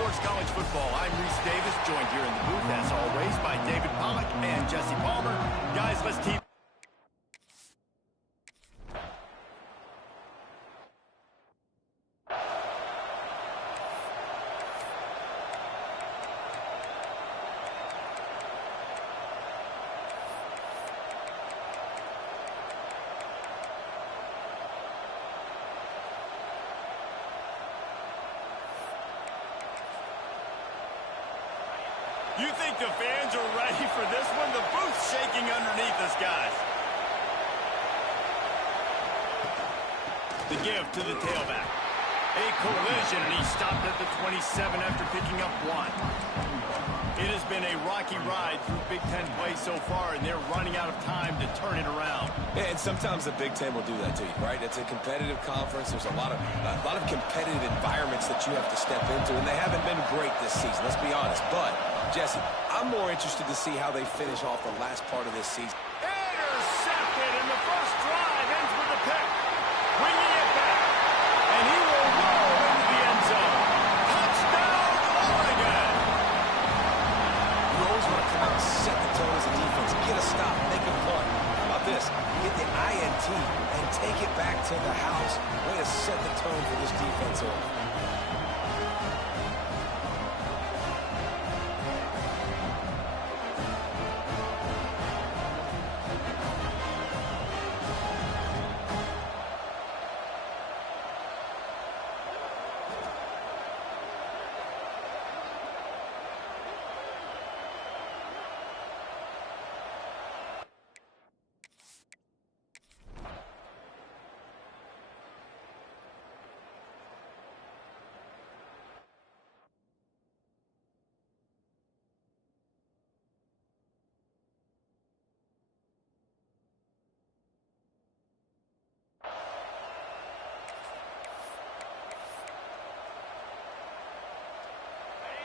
Sports College Football. I'm Reese Davis, joined here in the booth, as always, by David Pollack and Jesse Palmer. Guys, let's keep... You think the fans are ready for this one? The booth's shaking underneath us, guys. The give to the tailback. A collision, and he stopped at the 27 after picking up 1. It has been a rocky ride through Big Ten play so far, and they're running out of time to turn it around. Yeah, and sometimes the Big Ten will do that to you, right? It's a competitive conference. There's a lot of competitive environments that you have to step into, and they haven't been great this season, let's be honest. But, Jesse, I'm more interested to see how they finish off the last part of this season. Intercepted, and the first drive ends with a pick. Bringing it back, and he will roll into the end zone. Touchdown, Oregon! You always want to come out and set the tone as a defense. Get a stop, make a punt. How about this? Get the INT and take it back to the house. Way to set the tone for this defense early.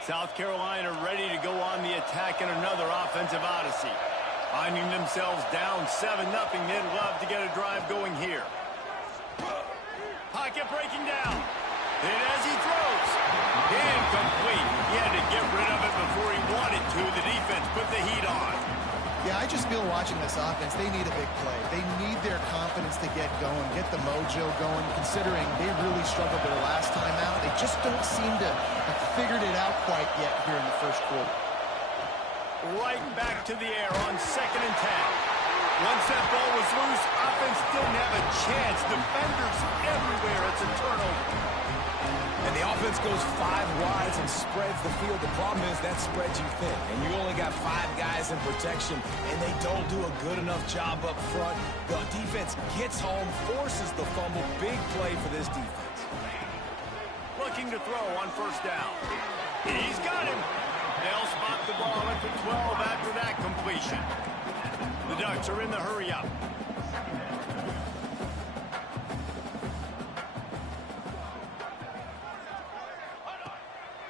South Carolina ready to go on the attack in another offensive odyssey. Finding themselves down 7-0, they'd love to get a drive going here. Pocket breaking down. And as he throws, incomplete. He had to get rid of it before he wanted to. The defense put the heat on. Yeah, I just feel watching this offense, they need a big play. They need their confidence to get going, get the mojo going, considering they really struggled their last time out. They just don't seem to have figured it out quite yet here in the first quarter. Right back to the air on 2nd and 10. Once that ball was loose, offense didn't have a chance. Defenders everywhere. It's a turnover. And the offense goes 5 wides and spreads the field. The problem is that spreads you thin, and you only got 5 guys in protection, and they don't do a good enough job up front. The defense gets home, forces the fumble. Big play for this defense. Looking to throw on 1st down. He's got him. They'll spot the ball at the 12 after that completion. The Ducks are in the hurry-up.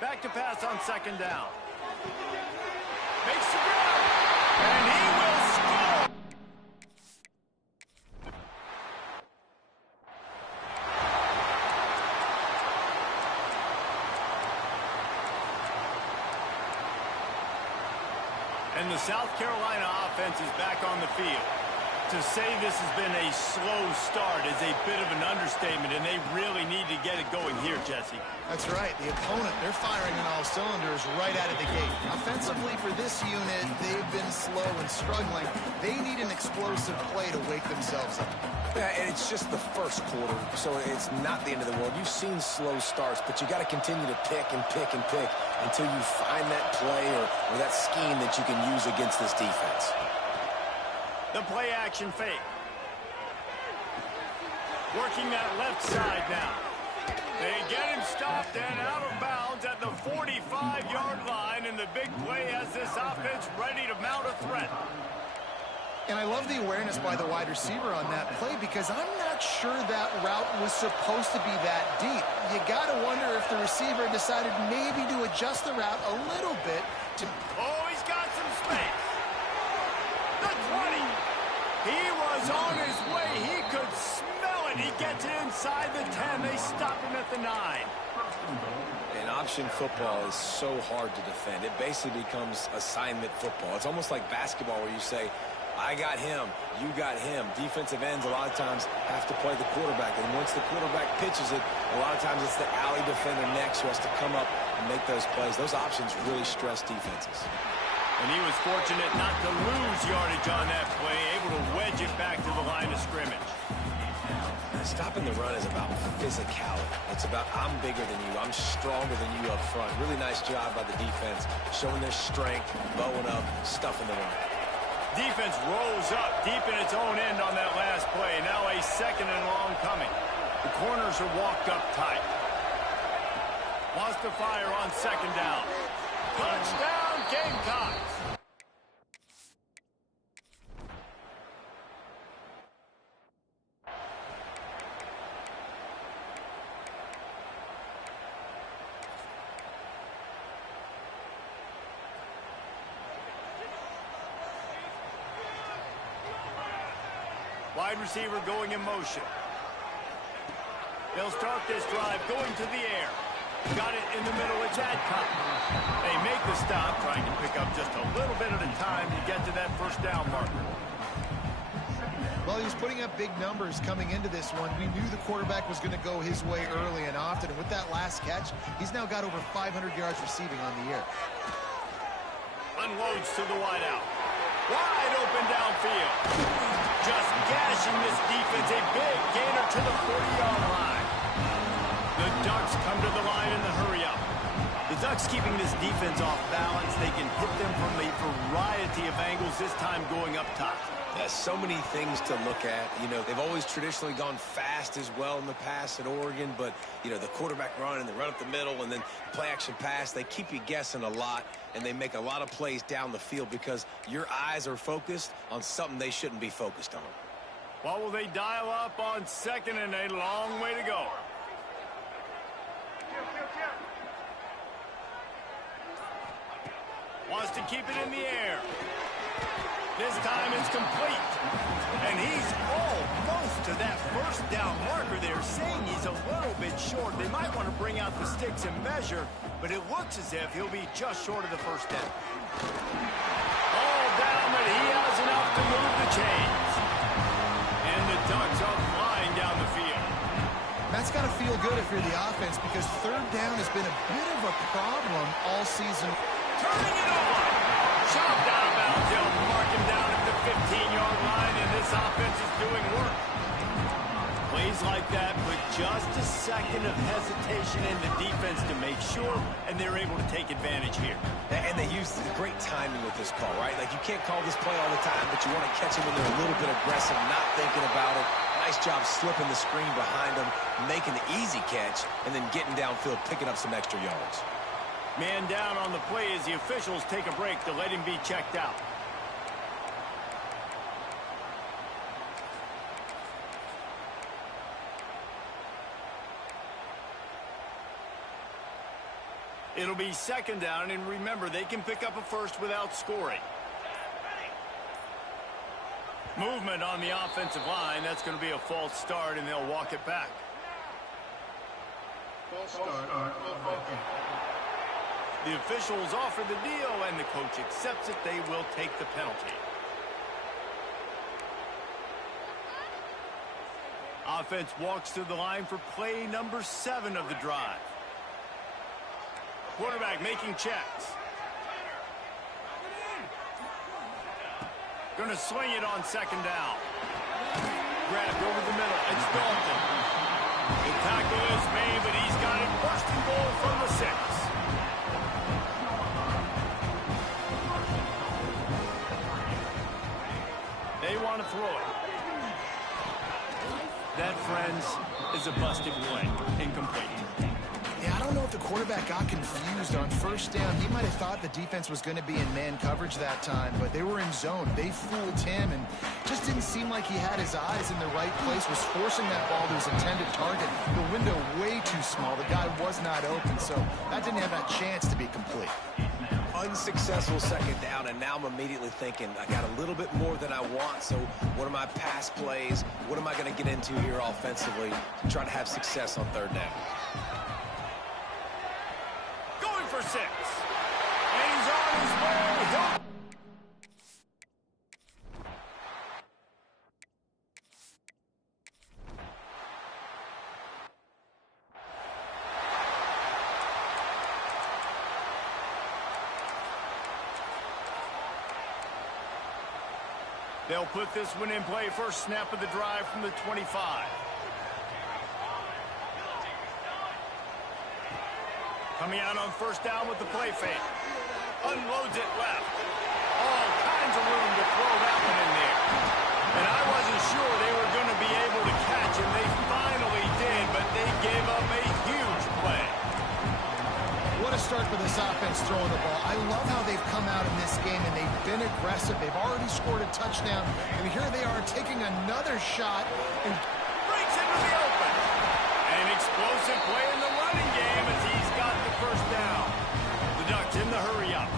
Back to pass on 2nd down. Makes the grab, and he will score. And the South Carolina offense is back on the field. To say this has been a slow start is a bit of an understatement, and they really need to get it going here, Jesse. That's right. The opponent, they're firing on all cylinders right out of the gate. Offensively for this unit, they've been slow and struggling. They need an explosive play to wake themselves up. Yeah, and it's just the first quarter, so it's not the end of the world. You've seen slow starts, but you got to continue to pick and pick and pick until you find that play or that scheme that you can use against this defense. The play-action fake. Working that left side now. They get him stopped and out of bounds at the 45-yard line, and the big play has this offense ready to mount a threat. And I love the awareness by the wide receiver on that play, because I'm not sure that route was supposed to be that deep. You got to wonder if the receiver decided maybe to adjust the route a little bit to... Oh, he's got some space. The 20. He was on his way. He could smell it. He gets it inside the 10. They stop him at the 9. And option football is so hard to defend. It basically becomes assignment football. It's almost like basketball where you say, I got him, you got him. Defensive ends a lot of times have to play the quarterback. And once the quarterback pitches it, a lot of times it's the alley defender next who has to come up and make those plays. Those options really stress defenses. And he was fortunate not to lose yardage on that play, able to wedge it back to the line of scrimmage. Stopping the run is about physicality. It's about I'm bigger than you. I'm stronger than you up front. Really nice job by the defense, showing their strength, bowing up, stuffing the run. Defense rolls up deep in its own end on that last play. Now a second and long coming. The corners are walked up tight. Wants to fire on second down. Touchdown, Gamecocks! Wide receiver going in motion. They'll start this drive going to the air. Got it in the middle. It's Adcock. They make the stop, trying to pick up just a little bit at a time to get to that first down marker. Well, he was putting up big numbers coming into this one. We knew the quarterback was going to go his way early and often. And with that last catch, he's now got over 500 yards receiving on the year. Unloads to the wideout. Wide open downfield. Just gashing this defense. A big gainer to the 40-yard line. The Ducks come to the line in the hurry-up. The Ducks keeping this defense off balance. They can hit them from a variety of angles, this time going up top. There's so many things to look at. You know, they've always traditionally gone fast as well in the past at Oregon, but, you know, the quarterback run and the run up the middle and then play-action pass, they keep you guessing a lot, and they make a lot of plays down the field because your eyes are focused on something they shouldn't be focused on. What will they dial up on second and a long way to go? Wants to keep it in the air. This time it's complete. And he's almost to that first down marker. They're saying he's a little bit short. They might want to bring out the sticks and measure, but it looks as if he'll be just short of the first down. All down, but he has enough to move the chains. And the Ducks are flying down the field. That's got to feel good if you're the offense because third down has been a bit of a problem all season. Turning it on. Chopped out of bounds. They'll mark him down at the 15-yard line, and this offense is doing work. Plays like that put just a second of hesitation in the defense to make sure, and they're able to take advantage here. And they use great timing with this call, right? Like, you can't call this play all the time, but you want to catch them when they're a little bit aggressive, not thinking about it. Nice job slipping the screen behind them, making the easy catch, and then getting downfield, picking up some extra yards. Man down on the play as the officials take a break to let him be checked out. It'll be second down, and remember, they can pick up a first without scoring. Movement on the offensive line. That's going to be a false start, and they'll walk it back. False start. The officials offer the deal, and the coach accepts it. They will take the penalty. Offense walks to the line for play number 7 of the drive. Quarterback making checks. Going to swing it on second down. Grabbed over the middle. It's Dalton. The tackle is made, but he's got it first and goal from the 6. They want to throw it. That, friends, is a busted play. Incomplete. Yeah, I don't know if the quarterback got confused on first down. He might have thought the defense was going to be in man coverage that time, but they were in zone. They fooled him and just didn't seem like he had his eyes in the right place, was forcing that ball to his intended target. The window way too small. The guy was not open, so that didn't have that chance to be complete. Unsuccessful second down, and now I'm immediately thinking, I got a little bit more than I want, so what are my pass plays? What am I going to get into here offensively to try to have success on third down? for 6. And he's on his way. They'll put this one in play. First snap of the drive from the 25. Coming out on first down with the play fake. Unloads it left. All kinds of room to throw that one in there. And I wasn't sure they were going to be able to catch him. They finally did, but they gave up a huge play. What a start for this offense throwing the ball. I love how they've come out in this game, and they've been aggressive. They've already scored a touchdown, and here they are taking another shot. And breaks into the open. An explosive play in the running game as he's got the first down. The Ducks in the hurry up.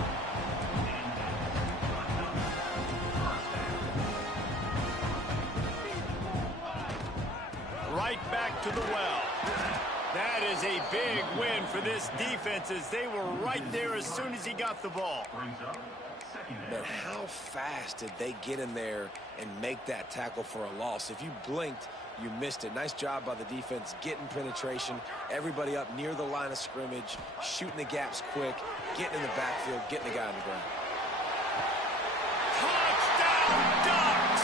Right back to the well. That is a big win for this defense as they were right there as soon as he got the ball. But how fast did they get in there and make that tackle for a loss? If you blinked, you missed it. Nice job by the defense getting penetration. Everybody up near the line of scrimmage, shooting the gaps quick, getting in the backfield, getting the guy on the ground. Touchdown, Ducks!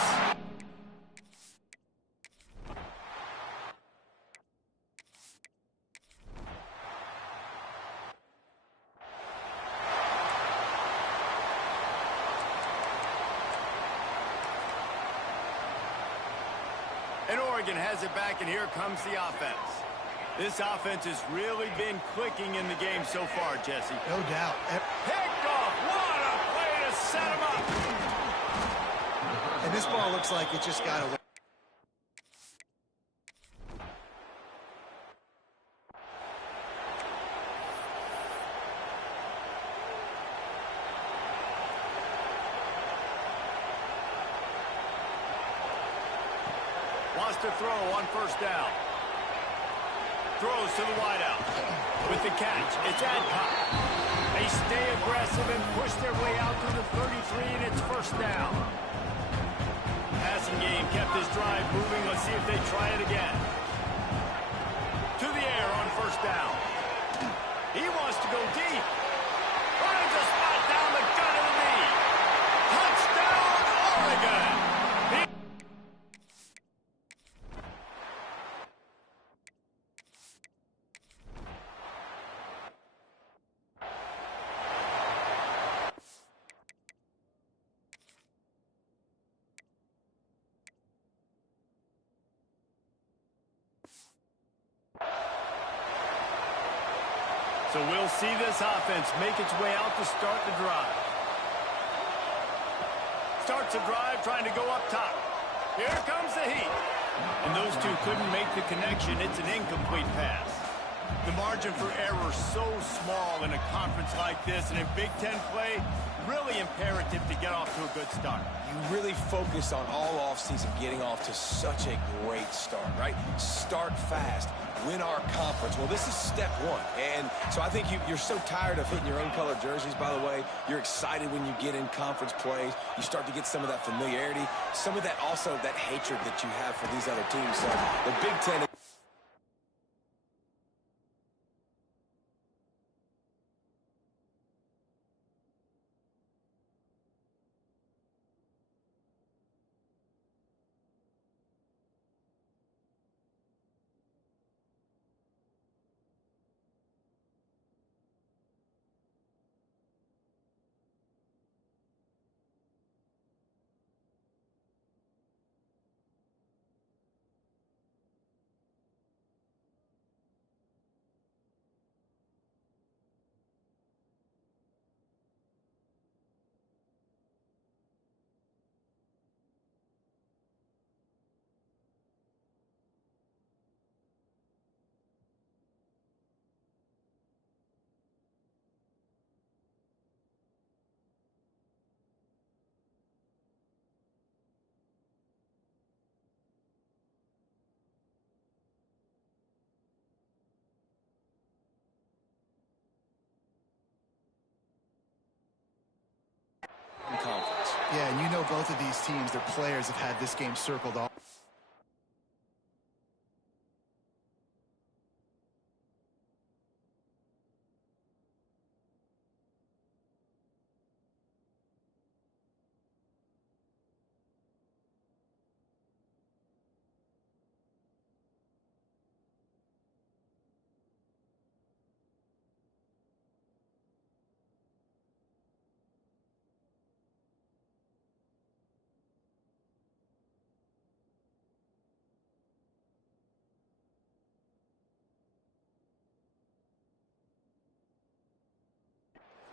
And Oregon has it back, and here comes the offense. This offense has really been clicking in the game so far, Jesse. no doubt. Picked off. What a play to set him up. And this ball looks like it just got away. Wants to throw on first down. Throws to the wideout. With the catch, it's Adcock. They stay aggressive and push their way out to the 33, and it's first down. Passing game kept this drive moving. Let's see if they try it again. To the air on first down. He wants to go deep. Finds a spot down the gut of the knee. Touchdown, Oregon! So we'll see this offense make its way out to start the drive. Starts the drive trying to go up top. Here comes the heat. And those two couldn't make the connection. It's an incomplete pass. The margin for error so small in a conference like this, and in Big Ten play, really imperative to get off to a good start. You really focus on all offseason getting off to such a great start, right? Start fast. Win our conference. Well, this is step one. And so I think you're so tired of hitting your own color jerseys, by the way. You're excited when you get in conference plays. You start to get some of that familiarity, some of that also that hatred that you have for these other teams. So the Big Ten Yeah, and you know both of these teams, their players have had this game circled off.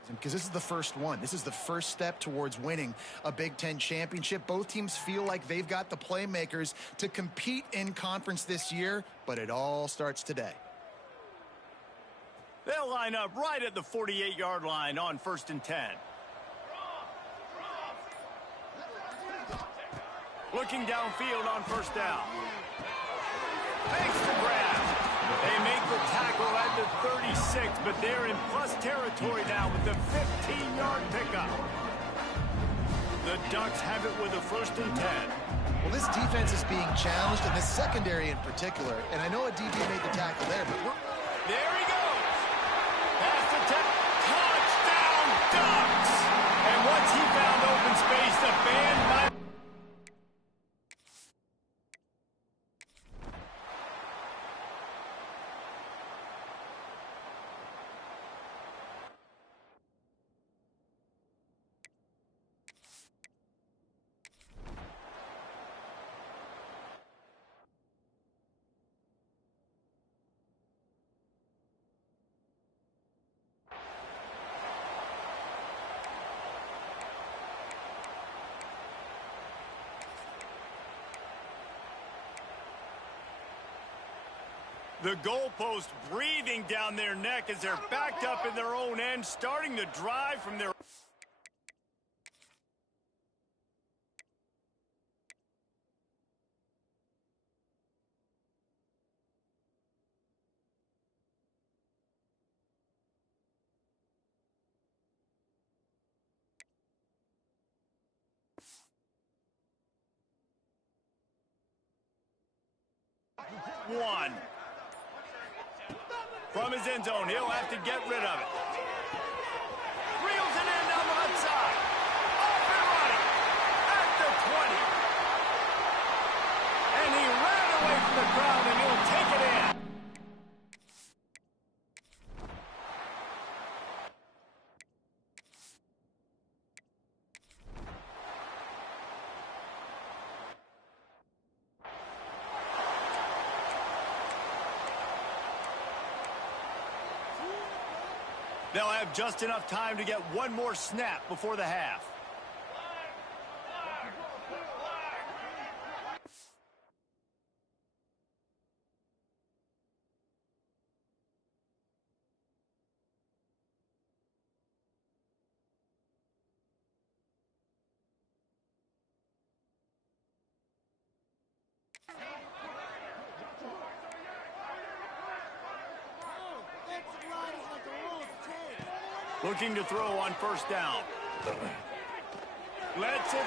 Because this is the first one. This is the first step towards winning a Big Ten championship. Both teams feel like they've got the playmakers to compete in conference this year, but it all starts today. They'll line up right at the 48-yard line on 1st and 10. Looking downfield on 1st down. Makes the grab. They make the tackle at the 36, but they're in plus territory now with the 15-yard pickup. The Ducks have it with a 1st and 10. Well, this defense is being challenged, and this secondary in particular. And I know a DB made the tackle there, but there he goes. Pass the touchdown, Ducks. And once he found open space, the band might. The goalpost breathing down their neck as they're backed up in their own end, starting to drive from their... One. From his end zone, he'll have to get rid of it. Reels it in down the left side. Off and running. At the 20. And he ran away from the crowd, and he'll take it in. They'll have just enough time to get one more snap before the half. Looking to throw on 1st down. Let's it.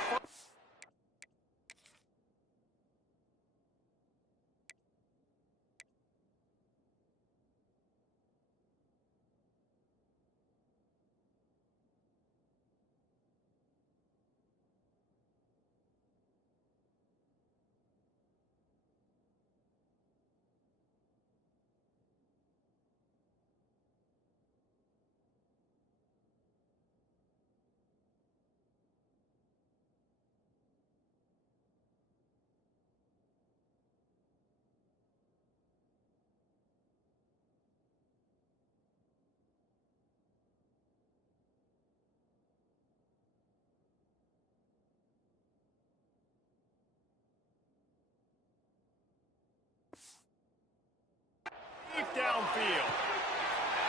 Deep downfield.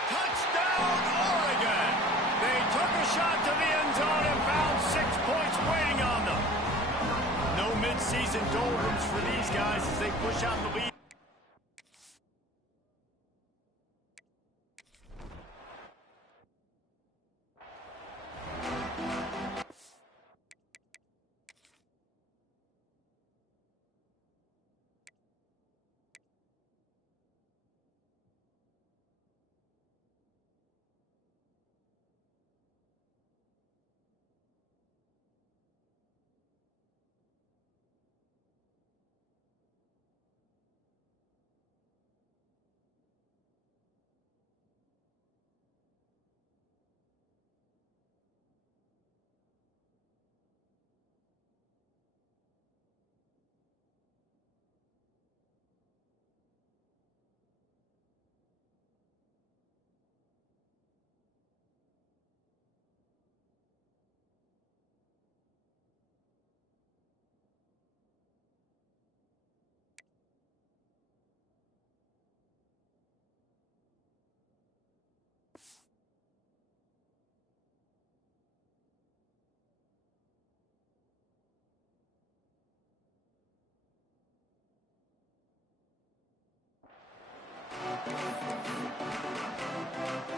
Touchdown, Oregon! They took a shot to the end zone and found 6 points waiting on them. No midseason doldrums for these guys as they push out the lead.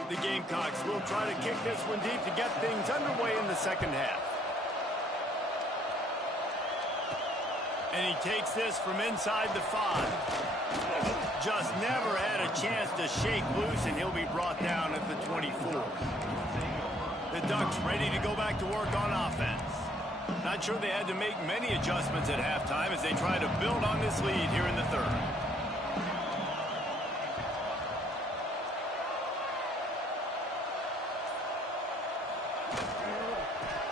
The Gamecocks will try to kick this one deep to get things underway in the second half. And he takes this from inside the 5. Just never had a chance to shake loose, and he'll be brought down at the 24. The Ducks ready to go back to work on offense. Not sure they had to make many adjustments at halftime as they try to build on this lead here in the third.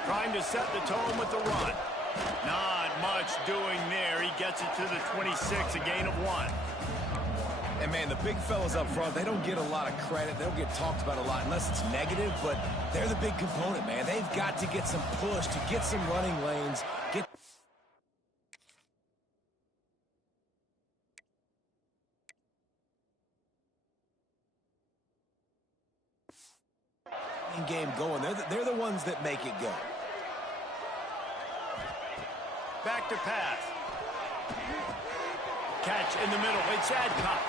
Trying to set the tone with the run. Not much doing there. He gets it to the 26, a gain of 1. And, man, the big fellas up front, they don't get a lot of credit. They don't get talked about a lot unless it's negative, but they're the big component, man. They've got to get some push, to get some running lanes, get... game going. They're the ones that make it go. Back to pass. Catch in the middle. It's Adcock.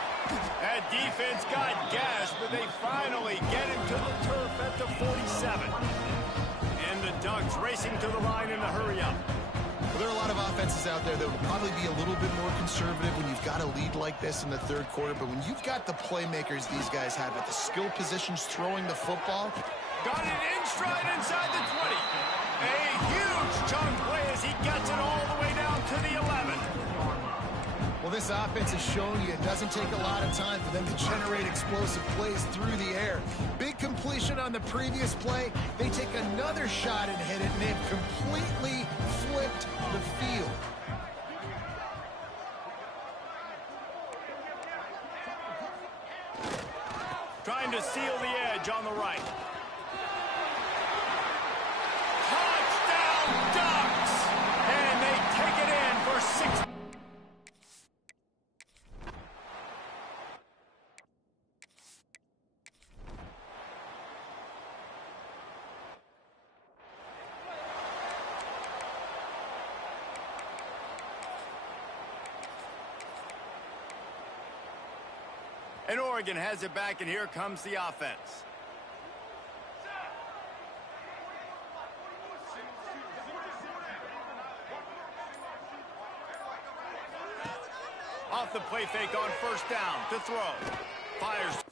That defense got gas, but they finally get him to the turf at the 47. And the Ducks racing to the line in a hurry-up. Well, there are a lot of offenses out there that would probably be a little bit more conservative when you've got a lead like this in the third quarter, but when you've got the playmakers these guys have at the skill positions throwing the football. Got it in stride inside the 20. A huge chunk play as he gets it all the way down to the 11. Well, this offense has shown you it doesn't take a lot of time for them to generate explosive plays through the air. Big completion on the previous play. They take another shot and hit it, and they've completely flipped the field. Trying to seal the edge on the right. Touchdown, Ducks! And they take it in for 6. And Oregon has it back, and here comes the offense. Off the play fake on first down to throw. Fires.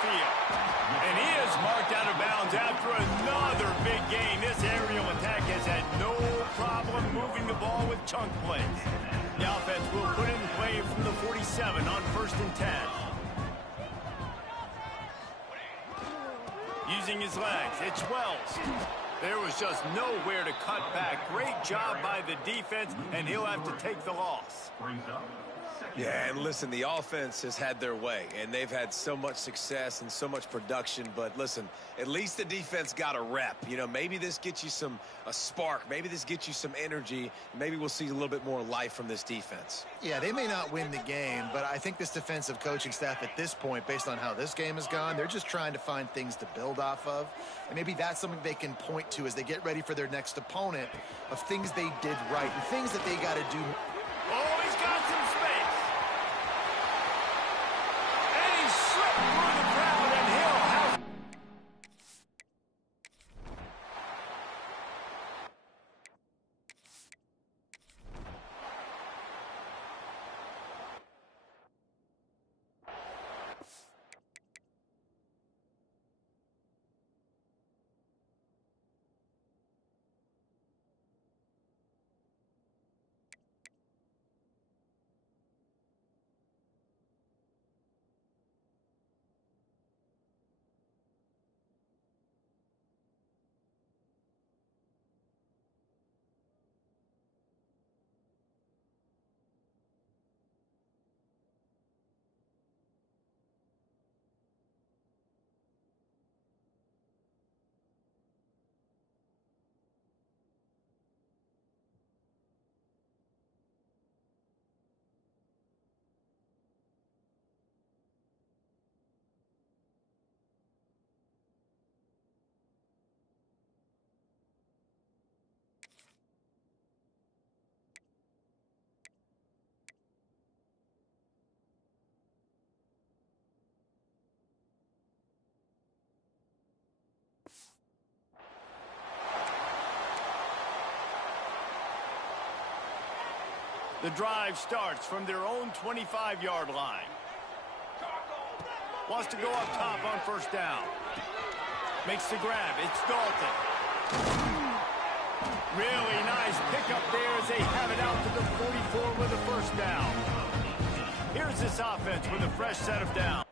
And he is marked out of bounds after another big gain. This aerial attack has had no problem moving the ball with chunk plays. The offense will put it in play from the 47 on 1st and 10. Using his legs, it's Wells. There was just nowhere to cut back. Great job by the defense, and he'll have to take the loss. Yeah, and listen, the offense has had their way, and they've had so much success and so much production. But listen, at least the defense got a rep. You know, maybe this gets you a spark. Maybe this gets you some energy. Maybe we'll see a little bit more life from this defense. Yeah, they may not win the game, but I think this defensive coaching staff at this point, based on how this game has gone, they're just trying to find things to build off of. And maybe that's something they can point to as they get ready for their next opponent of things they did right and things that they got to do. Oh, he's got some space. And he slipped through the crowd, and he'll have... The drive starts from their own 25-yard line. Wants to go up top on first down. Makes the grab. It's Dalton. Really nice pickup there as they have it out to the 44 with a first down. Here's this offense with a fresh set of downs.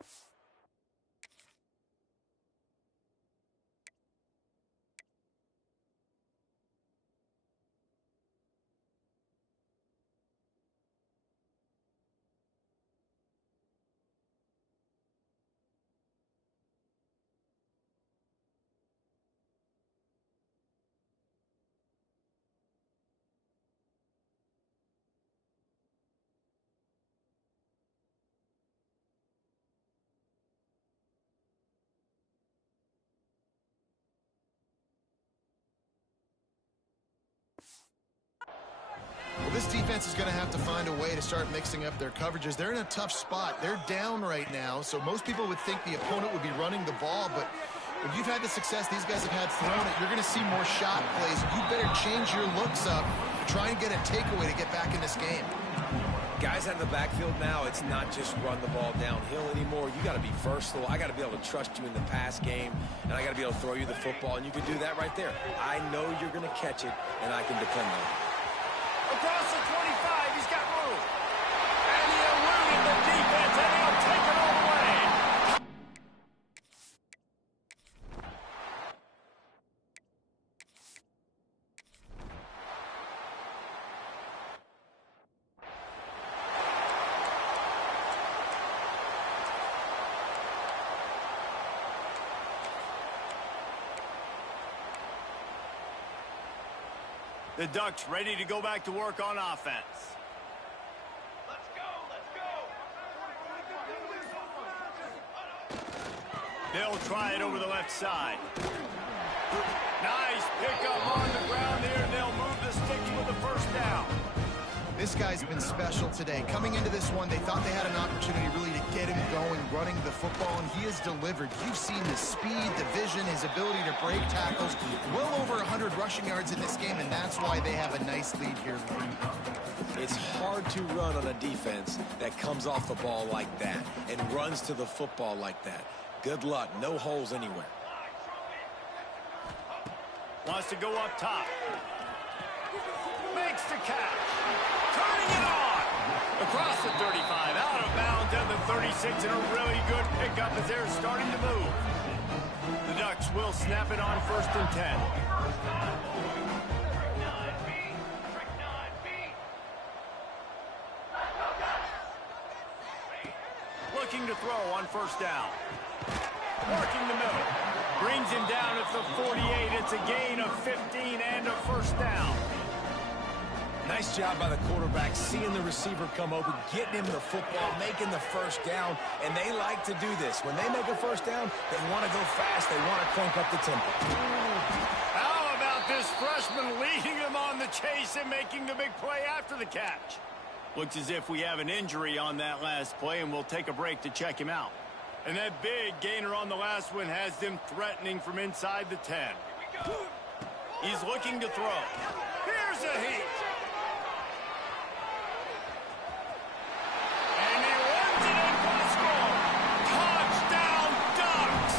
Well, this defense is going to have to find a way to start mixing up their coverages. They're in a tough spot. They're down right now, so most people would think the opponent would be running the ball, but if you've had the success these guys have had throwing it, you're going to see more shot plays. You better change your looks up to try and get a takeaway to get back in this game. Guys out of the backfield now, it's not just run the ball downhill anymore. You got to be versatile. I got to be able to trust you in the pass game, and I got to be able to throw you the football, and you can do that right there. I know you're going to catch it, and I can depend on it. Across the 25, he's got room. And he eluded the defense, and he'll take it all the way. The Ducks ready to go back to work on offense. Let's go! They'll try it over the left side. Nice pickup on the ground there. They'll move the sticks with the first down. This guy's been special today. Coming into this one, they thought they had an opportunity really to get him going, running the football, and he has delivered. You've seen the speed, the vision, his ability to break tackles. Well over 100 rushing yards in this game, and that's why they have a nice lead here. It's hard to run on a defense that comes off the ball like that and runs to the football like that. Good luck. No holes anywhere. Wants to go up top. Makes the catch. Turning it on. Across the 35, out of bounds at the 36, and a really good pickup as they're starting to move. The Ducks will snap it on first and 10. Looking to throw on first down. Working the middle. Brings him down at the 48. It's a gain of 15 and a first down. Nice job by the quarterback, seeing the receiver come open, getting him the football, making the first down, and they like to do this. When they make a first down, they want to go fast. They want to crank up the tempo. How about this freshman leading them on the chase and making the big play after the catch? Looks as if we have an injury on that last play, and we'll take a break to check him out. And that big gainer on the last one has them threatening from inside the 10. He's looking to throw. Here's a heat. And he runs it in for the score. Touchdown, Ducks!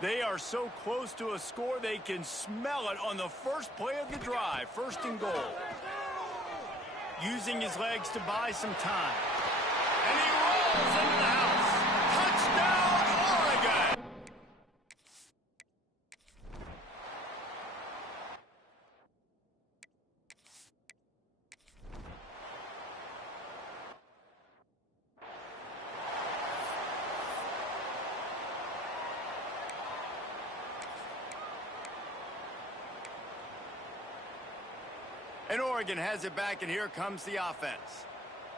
They are so close to a score, they can smell it on the first play of the drive. First and goal. Using his legs to buy some time. And he rolls into the house. Touchdown, Oregon! And Oregon has it back, and here comes the offense.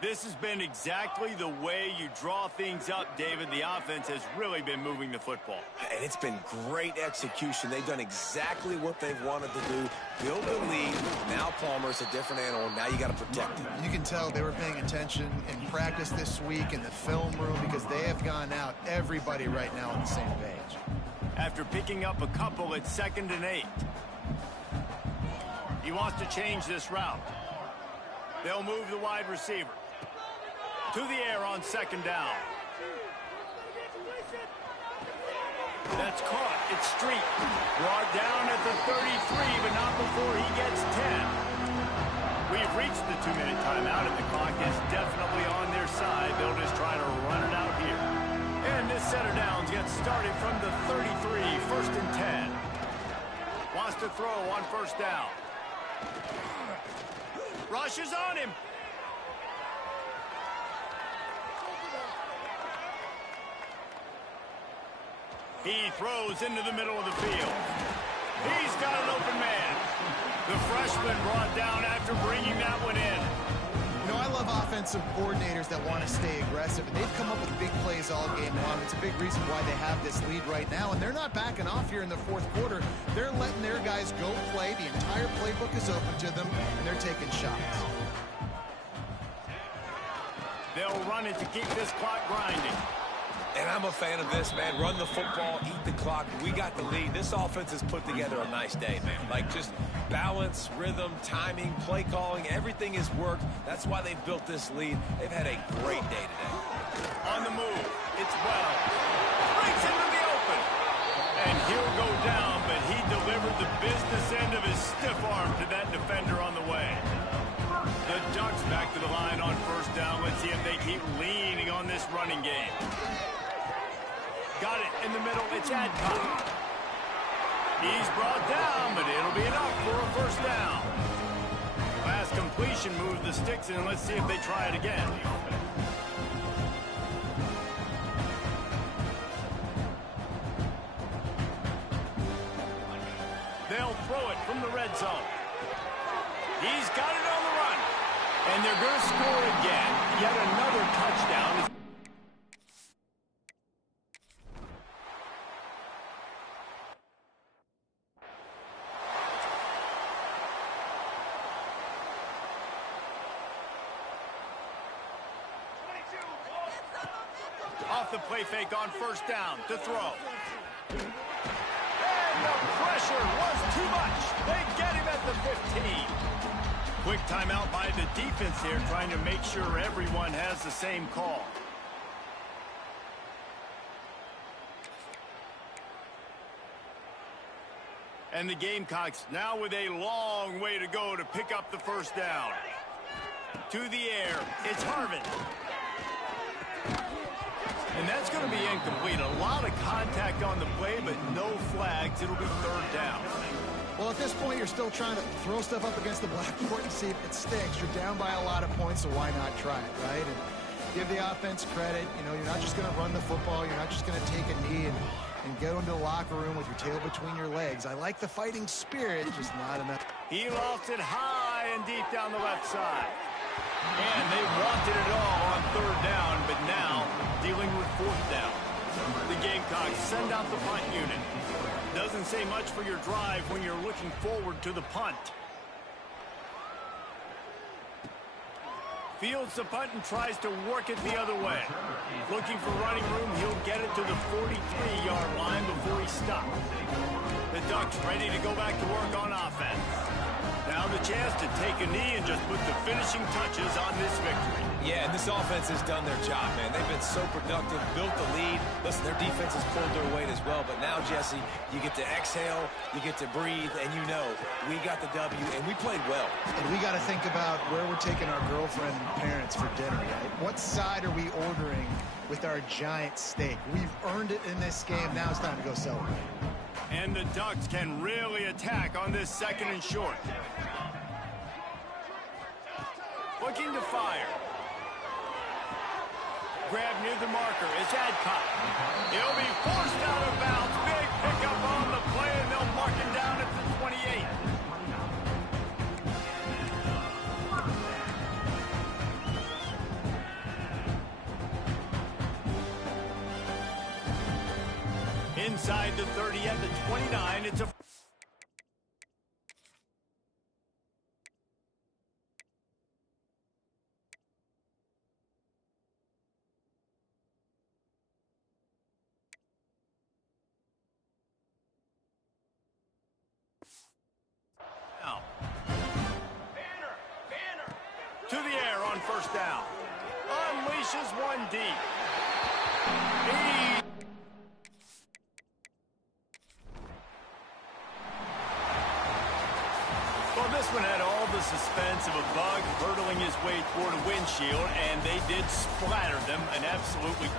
This has been exactly the way you draw things up, David. The offense has really been moving the football. And it's been great execution. They've done exactly what they've wanted to do. Build the lead. Now Palmer's a different animal. Now you got to protect him. You can tell they were paying attention in practice this week in the film room because they have gone out, everybody right now on the same page. After picking up a couple, it's 2nd and 8. He wants to change this route. They'll move the wide receiver. To the air on 2nd down. That's caught. It's Street. Brought down at the 33, but not before he gets 10. We've reached the 2-minute timeout, and the clock is definitely on their side. They'll just try to run it out here. And this set of downs gets started from the 33, 1st and 10. Wants to throw on 1st down. Rush is on him. He throws into the middle of the field. He's got an open man. The freshman brought down after bringing that one in. You know, I love offensive coordinators that want to stay aggressive, and they've come up with big plays all game long. It's a big reason why they have this lead right now, and they're not backing off here in the 4th quarter. They're letting their guys go play. The entire playbook is open to them, and they're taking shots. They'll run it to keep this clock grinding. And I'm a fan of this, man. Run the football, eat the clock. We got the lead. This offense has put together a nice day, man. Like, just balance, rhythm, timing, play calling, everything has worked. That's why they've built this lead. They've had a great day today. On the move, it's Wells. Breaks into the open. And he'll go down, but he delivered the business end of his stiff arm to that defender on the way. The Ducks back to the line on 1st down. Let's see if they keep leaning on this running game. Got it in the middle. It's Adcock. He's brought down, but it'll be enough for a 1st down. Last completion moved the sticks in. Let's see if they try it again. They'll throw it from the red zone. He's got it on the run. And they're going to score again. Yet another touchdown. Off the play fake on 1st down to throw. And the pressure was too much. They get him at the 15. Quick timeout by the defense here, trying to make sure everyone has the same call. And the Gamecocks now with a long way to go to pick up the 1st down. To the air, it's Harvin. And that's going to be incomplete. A lot of contact on the play, but no flags. It'll be 3rd down. Well, at this point, you're still trying to throw stuff up against the blackboard and see if it sticks. You're down by a lot of points, so why not try it, right? And give the offense credit. You know, you're not just going to run the football. You're not just going to take a knee and go into the locker room with your tail between your legs. I like the fighting spirit, just not enough. He lofts it high and deep down the left side. And they wanted it all on 3rd down, but now dealing with 4th down. The Gamecocks send out the punt unit. Doesn't say much for your drive when you're looking forward to the punt. Fields the punt and tries to work it the other way. Looking for running room, he'll get it to the 43-yard line before he stops. The Ducks ready to go back to work on offense. Now the chance to take a knee and just put the finishing touches on this victory. Yeah, and this offense has done their job, man. They've been so productive, built the lead. Listen, their defense has pulled their weight as well. But now, Jesse, you get to exhale, you get to breathe, and you know we got the W, and we played well. And we got to think about where we're taking our girlfriend and parents for dinner, right? What side are we ordering with our giant steak? We've earned it in this game. Now it's time to go celebrate. And the Ducks can really attack on this 2nd and short. Looking to fire. Grab near the marker. It's Adcock. He'll be forced out of bounds. Big pickup on the play, and they'll mark him down at the 28. Inside the 30 at the 29, it's a... Now. To the air on first down. Unleashes one deep. Well, this one had all the suspense of a bug hurtling his way toward a windshield, and they did splatter them an absolutely